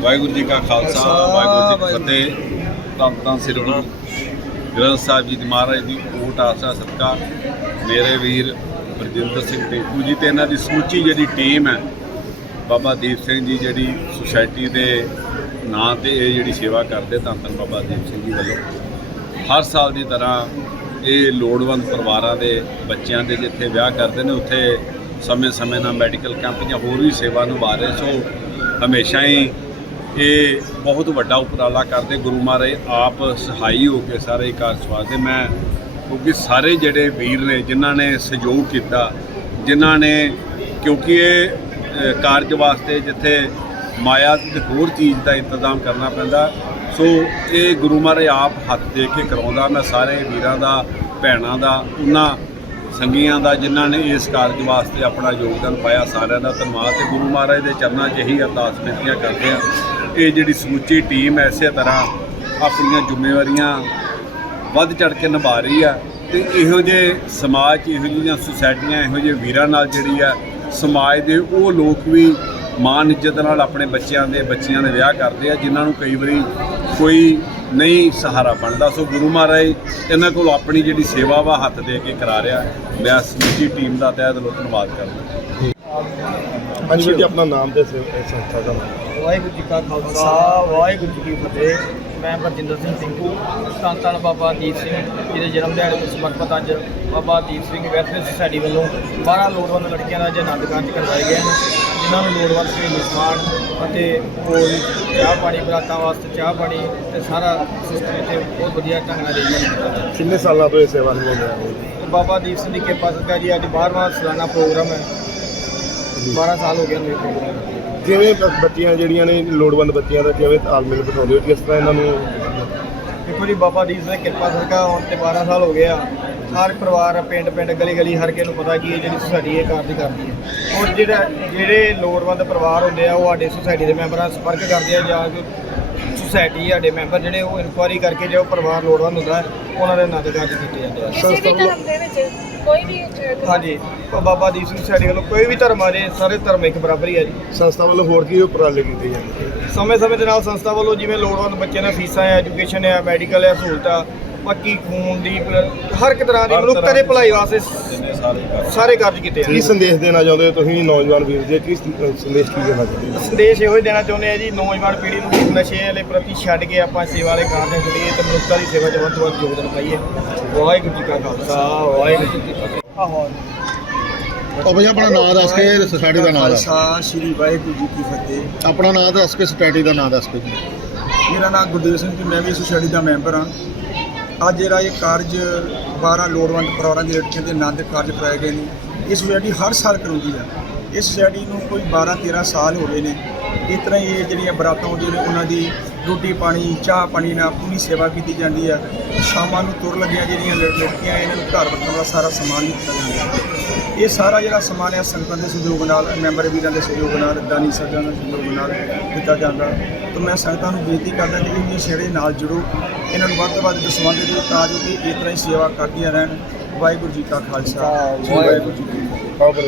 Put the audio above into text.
ਵਾਹਿਗੁਰੂ ਜੀ ਕਾ ਖਾਲਸਾ ਵਾਹਿਗੁਰੂ ਜੀ ਕੀ ਫਤਿਹ। ਧੰਨ ਧੰਨ ਸ੍ਰੀ ਗੁਰੂ ਗ੍ਰੰਥ ਸਾਹਿਬ ਜੀ ਦੀ ਮਹਾਰਾਜ ਦੀ ਓਟ ਆਸਾ ਸਤਿਕਾਰ ਮੇਰੇ ਵੀਰ ਬਰਜਿੰਦਰ ਸਿੰਘ ਟੇਕੂ ਜੀ ਤੇ ਇਹਨਾਂ ਦੀ ਸਮੁੱਚੀ ਜਿਹੜੀ ਟੀਮ ਹੈ ਬਾਬਾ ਦੀਪ ਸਿੰਘ ਜੀ ਜਿਹੜੀ ਸੁਸਾਇਟੀ ਦੇ ਨਾਂ ਤੇ ਇਹ ਜਿਹੜੀ ਸੇਵਾ ਕਰਦੇ ਧੰਨ ਧੰਨ ਬਾਬਾ ਦੀਪ ਸਿੰਘ ਜੀ ਵੱਲੋਂ। ਹਰ ਸਾਲ ਦੀ ਤਰ੍ਹਾਂ ਇਹ ਲੋੜਵੰਦ ਪਰਿਵਾਰਾਂ ਦੇ ਬੱਚਿਆਂ ਦੇ ਜਿੱਥੇ ਵਿਆਹ ਕਰਦੇ ਨੇ ਉੱਥੇ ਸਮੇਂ-ਸਮੇਂ ਨਾਲ ਮੈਡੀਕਲ ਕੈਂਪ ਜਾਂ ਹੋਰ ਵੀ ਸੇਵਾ ਨਿਭਾ ਰਹੇ। ਸੋ ਹਮੇਸ਼ਾ ਹੀ ਇਹ ਬਹੁਤ ਵੱਡਾ ਉਪਰਾਲਾ ਕਰਦੇ ਗੁਰੂ ਮਹਾਰਾਜ, ਆਪ ਸਹਾਈ ਹੋ ਕੇ ਸਾਰੇ ਕਾਰਜ ਵਾਸਤੇ ਮੈਂ ਕਿਉਂਕਿ ਸਾਰੇ ਜਿਹੜੇ ਵੀਰ ਨੇ, ਜਿਨ੍ਹਾਂ ਨੇ ਸਹਿਯੋਗ ਕੀਤਾ, ਜਿਨ੍ਹਾਂ ਨੇ, ਕਿਉਂਕਿ ਇਹ ਕਾਰਜ ਵਾਸਤੇ ਜਿੱਥੇ ਮਾਇਆ ਤੇ ਹੋਰ ਚੀਜ਼ ਦਾ ਇੰਤਜ਼ਾਮ ਕਰਨਾ ਪੈਂਦਾ, ਸੋ ਇਹ ਗੁਰੂ ਮਹਾਰਾਜ ਆਪ ਹੱਥ ਦੇ ਕੇ ਕਰਾਉਂਦਾ। ਮੈਂ ਸਾਰੇ ਵੀਰਾਂ ਦਾ, ਭੈਣਾਂ ਦਾ, ਉਹਨਾਂ ਸੰਗੀਆਂ ਦਾ, ਜਿਨ੍ਹਾਂ ਨੇ ਇਸ ਕਾਰਜ ਵਾਸਤੇ ਆਪਣਾ ਯੋਗਦਾਨ ਪਾਇਆ, ਸਾਰਿਆਂ ਦਾ ਧੰਨਵਾਦ। ਤੇ ਗੁਰੂ ਮਹਾਰਾਜ ਦੇ ਚਰਨਾਂ 'ਚ ਇਹੀ ਅਰਦਾਸ ਬੇਨਤੀਆਂ ਕਰਦੇ ਆ ਇਹ ਜਿਹੜੀ ਸਮੁੱਚੀ ਟੀਮ ਐਸੇ ਤਰ੍ਹਾਂ ਆਪਣੀਆਂ ਜ਼ਿੰਮੇਵਾਰੀਆਂ ਵੱਧ ਚੜ ਕੇ ਨਿਭਾ ਰਹੀ ਆ ਤੇ ਇਹੋ ਜਿਹੇ ਸਮਾਜ 'ਚ, ਇਹੋ ਜਿਹੀਆਂ ਸੁਸਾਇਟੀਆਂ, ਇਹੋ ਜਿਹੇ ਵੀਰਾਂ ਨਾਲ ਜਿਹੜੀ ਆ ਸਮਾਜ ਦੇ, ਉਹ ਲੋਕ ਵੀ ਮਾਣ, ਇੱਜ਼ਤ ਨਾਲ ਆਪਣੇ ਬੱਚਿਆਂ ਦੇ, ਬੱਚੀਆਂ ਦੇ ਵਿਆਹ ਕਰਦੇ ਆ, ਜਿਨ੍ਹਾਂ ਨੂੰ ਕਈ ਵਾਰੀ ਕੋਈ ਨਹੀਂ ਸਹਾਰਾ ਬਣਦਾ। ਸੋ ਗੁਰੂ ਮਹਾਰਾਜ ਇਹਨਾਂ ਕੋਲ ਆਪਣੀ ਜਿਹੜੀ ਸੇਵਾ ਵਾ ਹੱਥ ਦੇ ਕੇ ਕਰਾ ਰਿਹਾ। ਮੈਂ ਸਮੁੱਚੀ ਟੀਮ ਦਾ ਤਹਿ ਦਿਲੋਂ ਧੰਨਵਾਦ ਕਰਦਾ। ਹਾਂਜੀ ਵੀਰ ਜੀ ਆਪਣਾ ਨਾਮ ਤੇ ਸੇ- ਇਹ ਸੰਸਥਾ ਦਾ ਨਾਮ। ਵਾਹਿਗੁਰੂ ਜੀ ਕਾ ਖਾਲਸਾ ਵਾਹਿਗੁਰੂ ਜੀ ਕੀ ਫਤਿਹ। ਮੈਂ ਬਰਜਿੰਦਰ ਸਿੰਘ ਸਿੰਘੂ ਧੰਨ ਧੰਨ ਬਾਬਾ ਦੀਪ ਸਿੰਘ ਜੀ ਦੇ ਜਨਮ ਦਿਹਾੜੇ ਨੂੰ ਸਮਰਪਿਤ ਅੱਜ ਬਾਬਾ ਦੀਪ ਸਿੰਘ ਵੈਲਫੇਅਰ ਸੁਸਾਇਟੀ ਵੱਲੋਂ 12 ਲੋੜਵੰਦ ਲੜਕੀਆਂ ਦਾ ਅੱਜ ਆਨੰਦ ਕਾਰਜ ਕਰਵਾਏ ਗਏ ਹਨ ਜਿਨ੍ਹਾਂ ਨੂੰ ਲੋੜਵੰਦ ਘਰੇਲੂ ਸਮਾਨ ਅਤੇ ਹੋਰ ਚਾਹ ਪਾਣੀ ਬਰਾਤਾਂ ਵਾਸਤੇ ਚਾਹ ਪਾਣੀ ਤੇ ਸਾਰਾ ਸਿਸਟਮ ਇੱਥੇ ਬਹੁਤ ਵਧੀਆ ਢੰਗ ਨਾਲ ਅਰੇਂਜਮੈਂਟ ਕੀਤਾ ਗਿਆ ਕਿੰਨੇ ਸਾਲਾਂ ਤੋਂ ਇਹ ਸੇਵਾ ਨਿਭਾਉਂਦੇ ਆ? ਬਾਬਾ ਦੀਪ ਸਿੰਘ ਦੀ ਕਿਰਪਾ ਸਦਕਾ ਜੀ ਅੱਜ 12ਵਾਂ ਸਾਲਾਨਾ ਪ੍ਰੋਗਰਾਮ ਹੈ। 12 ਸਾਲ ਹੋ ਗਏ ਨੇ। ਕਿਵੇਂ ਬ- ਬੱਚੀਆਂ ਜਿਹੜੀਆਂ ਨੇ ਲੋੜਵੰਦ ਬੱਚੀਆਂ ਦਾ ਕਿਵੇਂ ਤਾਲਮੇਲ ਬਿਠਾਉਂਦੇ ਹੋ ਕਿਸ ਤਰ੍ਹਾਂ ਇਹਨਾਂ ਨੂੰ ਦੇਖੋ ਜੀ ਬਾਬਾ ਦੀਪ ਸਿੰਘ ਦੀ ਕਿਰਪਾ ਸਦਕਾ ਹੁਣ ਤੇ 12 ਸਾਲ ਹੋ ਗਏ ਆ ਹਰ ਪਰਿਵਾਰ ਪਿੰਡ ਪਿੰਡ ਗਲੀ ਗਲੀ ਹਰ ਕਿਸੇ ਨੂੰ ਪਤਾ ਕਿ ਇਹ ਜਿਹੜੀ ਸੁਸਾਇਟੀ ਇਹ ਕਾਰਜ ਕਰਦੀ ਹੈ ਔਰ ਜਿਹੜਾ ਜਿਹੜੇ ਲੋੜਵੰਦ ਪਰਿਵਾਰ ਹੁੰਦੇ ਆ ਉਹ ਸਾਡੇ ਸੁਸਾਇਟੀ ਦੇ ਮੈਂਬਰਾਂ ਨਾਲ ਸੰਪਰਕ ਕਰਦੇ ਆ ਜਾਂ ਕਿ ਸੁਸਾਇਟੀ ਸਾਡੇ ਮੈਂਬਰ ਜਿਹੜੇ ਉਹ ਇਨਕੁਆਇਰੀ ਕਰਕੇ ਜੋ ਪਰਿਵਾਰ ਲੋੜਵੰਦ ਹੁੰਦਾ ਹੈ, ਉਹਨਾਂ ਦੇ ਆਨੰਦ ਕਾਰਜ ਕੀਤੇ ਜਾਂਦੇ ਆ ਕਿਸੇ ਵੀ ਧਰਮ ਦੇ ਵਿੱਚ ਕੋਈ ਵੀ ਹਾਂਜੀ ਉਹ ਬਾਬਾ ਦੀਪ ਸਿੰਘ ਸੁਸਾਇਟੀ ਵੱਲੋਂ ਕੋਈ ਵੀ ਧਰਮ ਆ ਜੇ ਸਾਰੇ ਧਰਮ ਇੱਕ ਬਰਾਬਰ ਹੀ ਆ ਜੀ ਸੰਸਥਾ ਵੱਲੋਂ ਹੋਰ ਕੀ ਉਪਰਾਲੇ ਕੀਤੇ ਜਾਂਦੇ ਨੇ? ਸਮੇਂ-ਸਮੇਂ ਦੇ ਨਾਲ ਸੰਸਥਾ ਵੱਲੋਂ ਜਿਵੇਂ ਲੋੜਵੰਦ ਬੱਚਿਆਂ ਦੀਆਂ ਫੀਸਾਂ ਆ ਐਜੂਕੇਸ਼ਨ ਆ ਮੈਡੀਕਲ ਆ ਸਹੂਲਤਾਂ ਬਾਕੀ ਖੂਨ ਦੀ ਹਰ ਇੱਕ ਤਰ੍ਹਾਂ ਦੀ ਮਨੁੱਖਤਾ ਦੇ ਭਲਾਈ ਵਾਸਤੇ ਸਾਰੇ ਕਰ ਸਾਰੇ ਕਾਰਜ ਕੀਤੇ ਕੀ ਆ ਸੰਦੇਸ਼ ਦੇਣਾ ਚਾਹੁੰਦੇ ਹੋ ਤੁਸੀਂ ਨੌਜਵਾਨ ਵੀਰ ਜੀ? ਕੀ ਸੰਦੇਸ਼ ਕੀ ਦੇਣਾ ਚਾਹੁੰਦੇ ਹੋ? ਸੰਦੇਸ਼ ਇਹੋ ਹੀ ਦੇਣਾ ਚਾਹੁੰਦੇ ਆ ਜੀ ਨੌਜਵਾਨ ਪੀੜ੍ਹੀ ਨੂੰ ਨਸ਼ੇ ਵਾਲੇ ਪ੍ਰਤੀ ਛੱਡ ਕੇ ਆਪਾਂ ਸੇਵਾ ਵਾਲੇ ਕਾਰਜਾਂ ਜੁੜੀਏ ਤੇ ਮਨੁੱਖਤਾ ਦੀ ਸੇਵਾ 'ਚ ਵੱਧ ਤੋਂ ਵੱਧ ਯੋਗਦਾਨ ਪਾਈਏ। ਵਾਹਿਗੁਰੂ ਜੀ ਕਾ ਖਾਲਸਾ ਵਾਹਿਗੁਰੂ ਜੀ ਕੀ ਫਤਿਹ। ਆਹੋ। ਉਹ ਭਈ ਆਪਣਾ ਨਾਮ ਦੱਸ ਕੇ ਸੋਸਾਇਟੀ ਦਾ ਨਾਮ ਦੱਸ। ਖਾਲਸਾ ਸ੍ਰੀ ਵਾਹਿਗੁਰੂ ਜੀ ਕੀ ਫਤਿਹ। ਆਪਣਾ ਨਾਮ ਦੱਸ ਕੇ ਸੋਸਾਇਟੀ ਦਾ ਨਾਮ ਦੱਸ ਕੇ। ਮੇਰਾ ਨਾਮ ਗੁਰਦੇਵ ਸਿੰਘ ਜੀ ਮੈਂ ਵੀ ਸੁਸਾਇਟੀ ਦਾ ਮੈਂਬਰ ਹਾਂ। ਅੱਜ ਜਿਹੜਾ ਇਹ ਕਾਰਜ 12 ਲੋੜਵੰਦ ਪਰਿਵਾਰਾਂ ਦੀ ਲੜਕੀਆਂ ਦੇ ਨਾਂ ਆਨੰਦ ਕਾਰਜ ਕਰਾਏ ਗਏ ਨੇ। ਇਹ ਸੁਸਾਇਟੀ ਹਰ ਸਾਲ ਕਰਾਉਂਦੀ ਹੈ ਇਸ ਸੋਸਾਇਟੀ ਨੂੰ ਕੋਈ 12 13 ਸਾਲ ਹੋ ਗਏ ਨੇ। ਇਸ ਤਰ੍ਹਾਂ ਹੀ ਇਹ ਜਿਹੜੀਆਂ ਬਰਾਤਾਂ ਹੁੰਦੀਆਂ ਨੇ, ਉਹਨਾਂ ਦੀ ਰੋਟੀ ਪਾਣੀ, ਚਾਹ ਪਾਣੀ ਨਾਲ ਪੂਰੀ ਸੇਵਾ ਕੀਤੀ ਜਾਂਦੀ ਆ। ਸ਼ਾਮਾਂ ਨੂੰ ਤੁਰ ਲੱਗੀਆਂ ਜਿਹੜੀਆਂ ਲੜ- ਲੜਕੀਆਂ ਇਹਨਾਂ ਨੂੰ ਘਰ ਵਰਤਣ ਦਾ ਸਾਰਾ ਸਮਾਨ ਦਿੱਤਾ ਜਾਂਦਾ। ਇਹ ਸਾਰਾ ਜਿਹੜਾ ਸਮਾਨ ਹੈ ਸੰਗਤਾਂ ਦੇ ਸਹਿਯੋਗ ਨਾਲ, ਮੈਂਬਰ ਵੀਰਾਂ ਦੇ ਸਹਿਯੋਗ ਨਾਲ, ਦਾਨੀ ਸੱਜਣਾਂ ਦੇ ਸਹਿਯੋਗ ਨਾਲ ਦਿੱਤਾ ਜਾਂਦਾ। ਤਾਂ ਮੈਂ ਸੰਗਤਾਂ ਨੂੰ ਬੇਨਤੀ ਕਰਦਾ ਕਿ ਇਹ ਛੇੜੇ ਨਾਲ ਜੁੜੋ। ਇਹਨਾਂ ਨੂੰ ਵੱਧ ਤੋਂ ਵੱਧ ਦਸਵੰਧ ਦਿਓ ਤਾਂ ਜੋ ਕਿ ਇਸ ਤਰ੍ਹਾਂ ਹੀ ਸੇਵਾ ਕਰਦੀਆਂ ਰਹਿਣ। ਵਾਹਿਗੁਰੂ ਜੀ ਕਾ ਖਾਲਸਾ। ਵਾਹਿਗੁਰੂ ਜੀ ਕੀ ਫਤਿਹ।